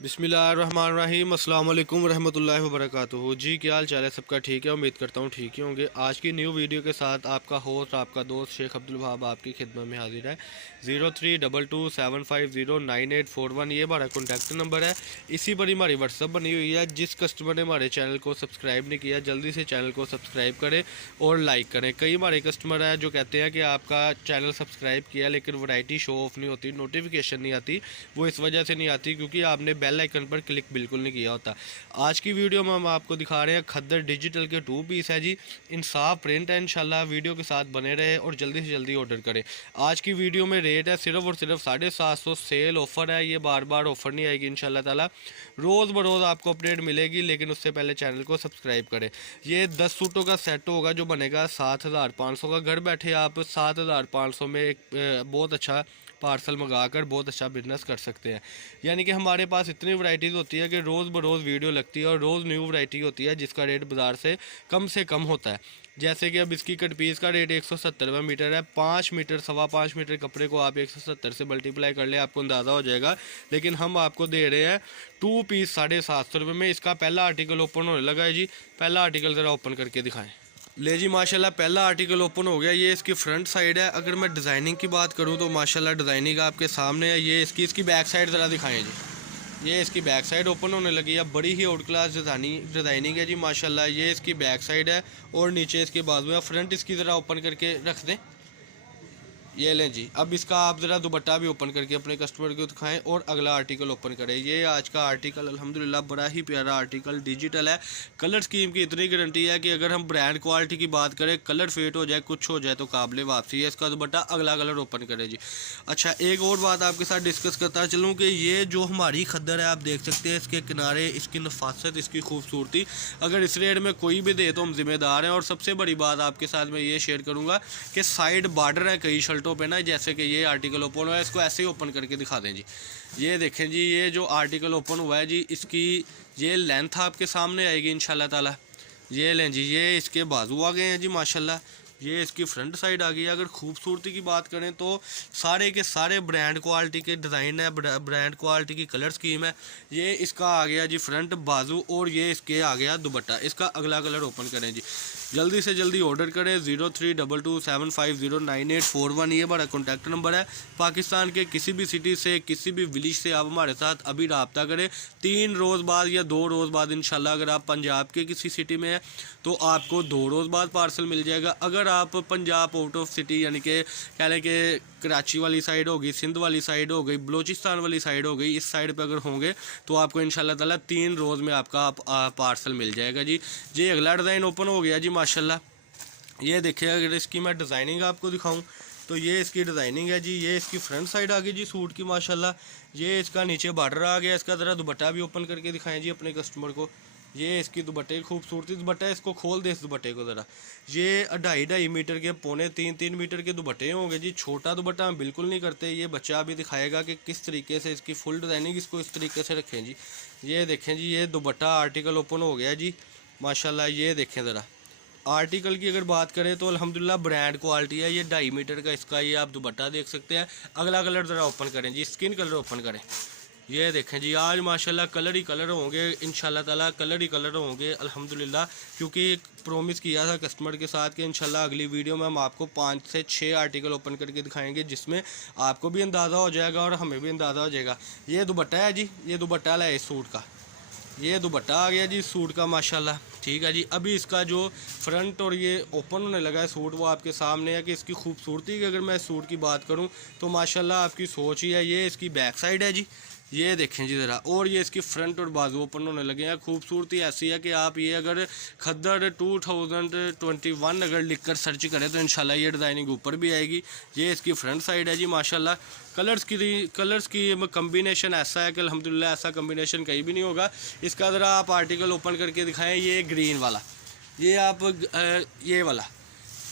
बिस्मिल्लाहिर्रहमानिर्रहीम अस्सलाम वालेकुम रहमतुल्लाहि व बरकातुहू। जी क्या हाल चाल है सबका? ठीक है, उम्मीद करता हूँ ठीक ही होंगे। आज की न्यू वीडियो के साथ आपका होस्ट आपका दोस्त शेख अब्दुल वहाब आपकी खिदमत में हाजिर है। 032275098841 ये हमारा कॉन्टैक्ट नंबर है। इसी पर ही हमारी व्हाट्सअप बनी हुई है। जिस कस्टमर ने हमारे चैनल को सब्सक्राइब नहीं किया जल्दी से चैनल को सब्सक्राइब करें और लाइक करें। कई हमारे कस्टमर हैं जो कहते हैं कि आपका चैनल सब्सक्राइब किया लेकिन वैरायटी शो ऑफ नहीं होती, नोटिफिकेशन नहीं आती। वो इस वजह से नहीं आती क्योंकि आपने बेल आइकन पर क्लिक बिल्कुल नहीं किया होता। आज की वीडियो में हम आपको दिखा रहे हैं खद्दर डिजिटल के 2 पीस है जी। इंसाफ प्रिंट है। इंशाल्लाह वीडियो के साथ बने रहे और जल्दी से जल्दी ऑर्डर करें। आज की वीडियो में रेट है सिर्फ और सिर्फ 750। सेल ऑफर है, ये बार बार ऑफर नहीं आएगी इंशाल्लाह ताला। रोज़ बरोज़ आपको अपडेट मिलेगी लेकिन उससे पहले चैनल को सब्सक्राइब करें। ये 10 सूटों का सेट होगा जो बनेगा 7500 का। घर बैठे आप 7500 में एक बहुत अच्छा पार्सल मंगाकर बहुत अच्छा बिजनेस कर सकते हैं। यानी कि हमारे पास इतनी वैरायटीज़ होती है कि रोज़ बरोज़ वीडियो लगती है और रोज़ न्यू वैरायटी होती है जिसका रेट बाज़ार से कम होता है। जैसे कि अब इसकी कट पीस का रेट 170 रुपये मीटर है। 5 मीटर 5.25 मीटर कपड़े को आप 170 से मल्टीप्लाई कर ले आपको अंदाज़ा हो जाएगा। लेकिन हम आपको दे रहे हैं 2 पीस 750 रुपये में। इसका पहला आर्टिकल ओपन होने लगा है जी। पहला आर्टिकल ज़रा ओपन करके दिखाएँ। ले जी माशाल्लाह पहला आर्टिकल ओपन हो गया। ये इसकी फ्रंट साइड है। अगर मैं डिज़ाइनिंग की बात करूँ तो माशाल्लाह डिज़ाइनिंग आपके सामने है। ये इसकी बैक साइड ज़रा दिखाएं जी। ये इसकी बैक साइड ओपन होने लगी है। बड़ी ही आउट क्लास डिज़ाइनिंग है जी माशाल्लाह। ये इसकी बैक साइड है और नीचे इसके बाजू है। फ्रंट इसकी ज़रा ओपन करके रख दें। ये लें जी। अब इसका आप ज़रा दुपट्टा भी ओपन करके अपने कस्टमर को दिखाएं और अगला आर्टिकल ओपन करें। ये आज का आर्टिकल अल्हम्दुलिल्लाह बड़ा ही प्यारा आर्टिकल डिजिटल है। कलर स्कीम की इतनी गारंटी है कि अगर हम ब्रांड क्वालिटी की बात करें, कलर फेट हो जाए कुछ हो जाए तो काबिल वापसी है। इसका दुपट्टा अगला कलर ओपन करें जी। अच्छा, एक और बात आपके साथ डिस्कस करता चलूँ कि ये जो हमारी खद्दर है आप देख सकते हैं, इसके किनारे, इसकी नफासत, इसकी खूबसूरती, अगर इस रेट में कोई भी दे तो हम जिम्मेदार हैं। और सबसे बड़ी बात आपके साथ मैं ये शेयर करूँगा कि साइड बार्डर है कई शर्टों पे ना, जैसे कि ये आर्टिकल ओपन हुआ है, इसको ऐसे ही ओपन करके दिखा दें जी। ये देखें जी, ये जो आर्टिकल ओपन हुआ है जी, इसकी ये लेंथ आपके सामने आएगी इंशाल्लाह ताला। ये लें जी, ये इसके बाजू आ गए हैं जी माशाल्लाह। ये इसकी फ्रंट साइड आ गई है। अगर खूबसूरती की बात करें तो सारे के सारे ब्रांड क्वालिटी के डिज़ाइन है, ब्रांड क्वालिटी की कलर स्कीम है। ये इसका आ गया जी फ्रंट बाजू और ये इसके आ गया दुपट्टा। इसका अगला कलर ओपन करें जी। जल्दी से जल्दी ऑर्डर करें। 032275098841 ये हमारा कॉन्टैक्ट नंबर है। पाकिस्तान के किसी भी सिटी से, किसी भी विलेज से आप हमारे साथ अभी रब्ता करें। 3 रोज़ बाद या 2 रोज़ बाद इंशाल्लाह अगर आप पंजाब के किसी सिटी में हैं तो आपको 2 रोज़ बाद पार्सल मिल जाएगा। अगर आप पंजाब आउट ऑफ सिटी यानी कि कह लें कि कराची वाली साइड होगी, सिंध वाली साइड हो गई, बलूचिस्तान वाली साइड हो गई, इस साइड पे अगर होंगे तो आपको इंशाल्लाह ताला 3 रोज़ में आपका पार्सल मिल जाएगा जी। जी अगला डिज़ाइन ओपन हो गया जी माशाल्लाह। ये देखिए, अगर इसकी मैं डिज़ाइनिंग आपको दिखाऊं तो ये इसकी डिज़ाइनिंग है जी। ये इसकी फ्रंट साइड आ गई जी सूट की माशाल्लाह। ये इसका नीचे बॉर्डर आ गया। इसका ज़रा दुपट्टा भी ओपन करके दिखाएं जी अपने कस्टमर को। ये इसकी दुपट्टे की खूबसूरती दुपट्टा है। इसको खोल दे इस दुपट्टे को ज़रा। ये 2.5 मीटर के, 2.25-3 मीटर के दुपट्टे होंगे जी। छोटा दुपट्टा हम बिल्कुल नहीं करते। ये बच्चा अभी दिखाएगा कि किस तरीके से इसकी फुल डिज़ाइनिंग, इसको इस तरीके से रखें जी। ये देखें जी, ये दुपट्टा आर्टिकल ओपन हो गया जी माशाल्लाह। ये देखें ज़रा, आर्टिकल की अगर बात करें तो अल्हम्दुलिल्लाह ब्रांड क्वालिटी है। ये 2.5 मीटर का इसका ये आप दुपट्टा देख सकते हैं। अगला कलर ज़रा ओपन करें जी, स्किन कलर ओपन करें। ये देखें जी, आज माशाल्लाह कलर ही कलर होंगे इंशाल्लाह ताला, कलर ही कलर होंगे अल्हम्दुलिल्लाह। क्योंकि प्रॉमिस किया था कस्टमर के साथ कि इंशाल्लाह अगली वीडियो में हम आपको 5 से 6 आर्टिकल ओपन करके दिखाएंगे जिसमें आपको भी अंदाज़ा हो जाएगा और हमें भी अंदाज़ा हो जाएगा। ये दुपट्टा है जी, ये दुपट्टा है इस सूट का। ये दुपट्टा आ गया जी सूट का माशाल्लाह। ठीक है जी। अभी इसका जो फ्रंट और ये ओपन होने लगा है सूट वो आपके सामने है कि इसकी खूबसूरती की अगर मैं सूट की बात करूं तो माशाल्लाह आपकी सोच ही है। ये इसकी बैक साइड है जी। ये देखें जी ज़रा, और ये इसकी फ्रंट और बाजू ओपन होने लगे हैं। खूबसूरती ऐसी है कि आप ये अगर खद्दर 2021 अगर लिख कर सर्च करें तो इंशाल्लाह ये डिज़ाइनिंग ऊपर भी आएगी। ये इसकी फ्रंट साइड है जी माशाल्लाह। कलर्स की कम्बिनेशन ऐसा है कि अल्हम्दुलिल्लाह ऐसा कम्बिनेशन कहीं भी नहीं होगा। इसका ज़रा आप आर्टिकल ओपन करके दिखाएं। ये ग्रीन वाला, ये आप ये वाला,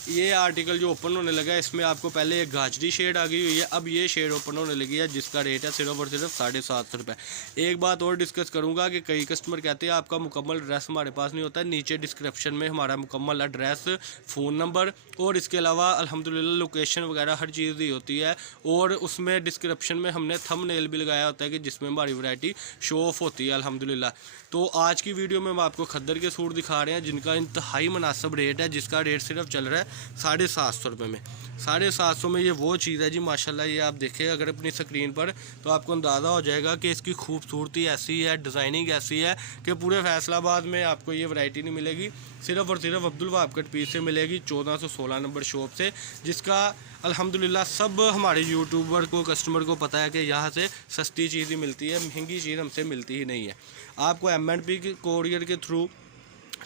ये आर्टिकल जो ओपन होने लगा है इसमें आपको पहले एक गाजरी शेड आ गई हुई है, अब ये शेड ओपन होने लगी है जिसका रेट है सिर्फ और सिर्फ 750 रुपये। एक बात और डिस्कस करूंगा कि कई कस्टमर कहते हैं आपका मुकम्मल एड्रेस हमारे पास नहीं होता है। नीचे डिस्क्रिप्शन में हमारा मुकम्मल एड्रेस, फ़ोन नंबर और इसके अलावा अल्हम्दुलिल्लाह लोकेशन वगैरह हर चीज़ दी होती है, और उसमें डिस्क्रिप्शन में हमने थंबनेल भी लगाया होता है कि जिसमें हमारी वैरायटी शो ऑफ होती है अल्हम्दुलिल्लाह। तो आज की वीडियो में हम आपको खद्दर के सूट दिखा रहे हैं जिनका इंतहाई मुनासिब रेट है, जिसका रेट सिर्फ चल रहा है 750 रुपये में। 750 में ये वो चीज़ है जी माशाल्लाह। ये आप देखें अगर अपनी स्क्रीन पर तो आपको अंदाज़ा हो जाएगा कि इसकी खूबसूरती ऐसी है, डिज़ाइनिंग ऐसी है कि पूरे फैसलाबाद में आपको ये वैरायटी नहीं मिलेगी। सिर्फ और सिर्फ अब्दुल वहाब कट पीस से मिलेगी 1416 नंबर शॉप से, जिसका अल्हम्दुलिल्लाह सब हमारे यूट्यूबर को, कस्टमर को पता है कि यहाँ से सस्ती चीज़ ही मिलती है, महंगी चीज़ हमसे मिलती ही नहीं है। आपको M&P कोरियर के थ्रू,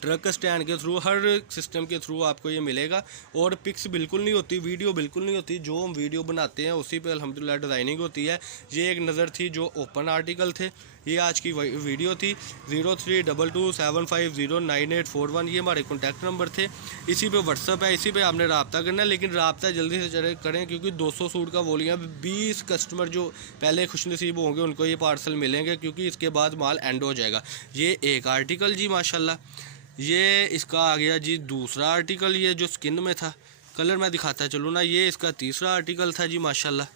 ट्रक स्टैंड के थ्रू, हर सिस्टम के थ्रू आपको ये मिलेगा। और पिक्स बिल्कुल नहीं होती, वीडियो बिल्कुल नहीं होती, जो हम वीडियो बनाते हैं उसी पे अल्हम्दुलिल्लाह डिज़ाइनिंग होती है। ये एक नज़र थी जो ओपन आर्टिकल थे, ये आज की वीडियो थी। 032275098841 ये हमारे कॉन्टैक्ट नंबर थे। इसी पे व्हाट्सअप है, इसी पे आपने रब्ता करना है, लेकिन रब्ता जल्दी से करें क्योंकि 200 सूट का वॉल्यूम, 20 कस्टमर जो पहले खुशनसीब होंगे उनको ये पार्सल मिलेंगे, क्योंकि इसके बाद माल एंड हो जाएगा। ये एक आर्टिकल जी माशाल्लाह, ये इसका आ गया जी दूसरा आर्टिकल, ये जो स्किन में था, कलर मैं दिखाता चलूँ ना। ये इसका तीसरा आर्टिकल था जी माशाल्लाह,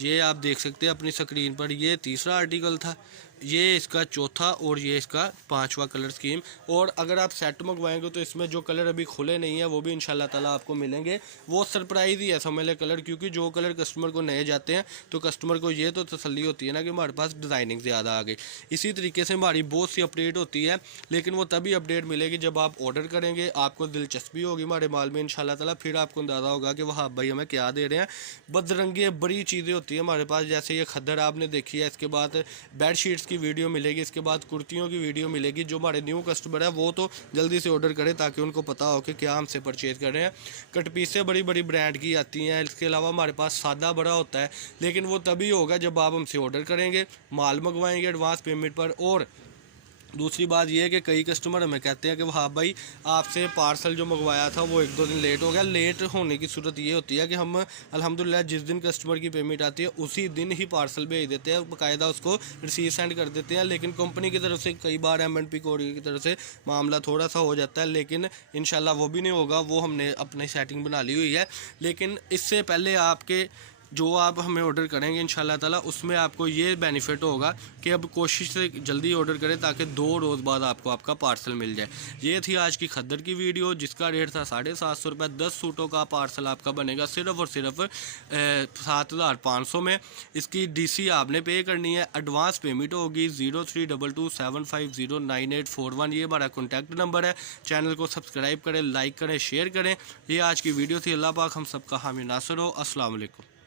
ये आप देख सकते हैं अपनी स्क्रीन पर, ये तीसरा आर्टिकल था, ये इसका चौथा और ये इसका पांचवा कलर स्कीम। और अगर आप सेट मंगवाएंगे तो इसमें जो कलर अभी खुले नहीं है वो भी इंशाल्लाह ताला आपको मिलेंगे। वो सरप्राइज़ ही है समझ लें कलर, क्योंकि जो कलर कस्टमर को नए जाते हैं तो कस्टमर को ये तो तसल्ली होती है ना कि हमारे पास डिज़ाइनिंग ज़्यादा आ गई। इसी तरीके से हमारी बहुत सी अपडेट होती है, लेकिन वो तभी अपडेट मिलेगी जब आप ऑर्डर करेंगे, आपको दिलचस्पी होगी हमारे माल में इंशाल्लाह ताला, फिर आपको अंदाज़ा होगा कि वहाँ भाई हमें क्या दे रहे हैं। बदरंगी बड़ी चीज़ें होती है हमारे पास, जैसे ये खद्दर आपने देखी है, इसके बाद बेड शीट्स की वीडियो मिलेगी, इसके बाद कुर्तियों की वीडियो मिलेगी। जो हमारे न्यू कस्टमर है वो तो जल्दी से ऑर्डर करें ताकि उनको पता हो कि क्या हमसे परचेज़ कर रहे हैं। कट पीसें बड़ी बड़ी ब्रांड की आती हैं। इसके अलावा हमारे पास सादा बड़ा होता है, लेकिन वो तभी होगा जब आप हमसे ऑर्डर करेंगे, माल मंगवाएंगे एडवांस पेमेंट पर। और दूसरी बात यह है कि कई कस्टमर हमें कहते हैं कि हाँ भाई आपसे पार्सल जो मंगवाया था वो 1-2 दिन लेट हो गया। लेट होने की सूरत ये होती है कि हम अल्हम्दुलिल्लाह जिस दिन कस्टमर की पेमेंट आती है उसी दिन ही पार्सल भेज देते हैं, बाकायदा उसको रिसीव सेंड कर देते हैं। लेकिन कंपनी की तरफ से कई बार M&P कोरियर की तरफ से मामला थोड़ा सा हो जाता है, लेकिन इंशाल्लाह वो भी नहीं होगा, वो हमने अपनी सेटिंग बना ली हुई है। लेकिन इससे पहले आपके जो आप हमें ऑर्डर करेंगे इंशाल्लाह ताला उसमें आपको ये बेनिफिट होगा कि अब कोशिश से जल्दी ऑर्डर करें ताकि 2 रोज़ बाद आपको आपका पार्सल मिल जाए। ये थी आज की खद्दर की वीडियो जिसका रेट था 750 रुपये। 10 सूटों का पार्सल आपका बनेगा सिर्फ और सिर्फ 7500 में। इसकी DC आपने पे करनी है, एडवांस पेमेंट होगी। 032275098841 ये हमारा कॉन्टैक्ट नंबर है। चैनल को सब्सक्राइब करें, लाइक करें, शेयर करें। ये आज की वीडियो थी। अल्लाह पाक हम सबका हामी नासर हो। अस्सलाम वालेकुम।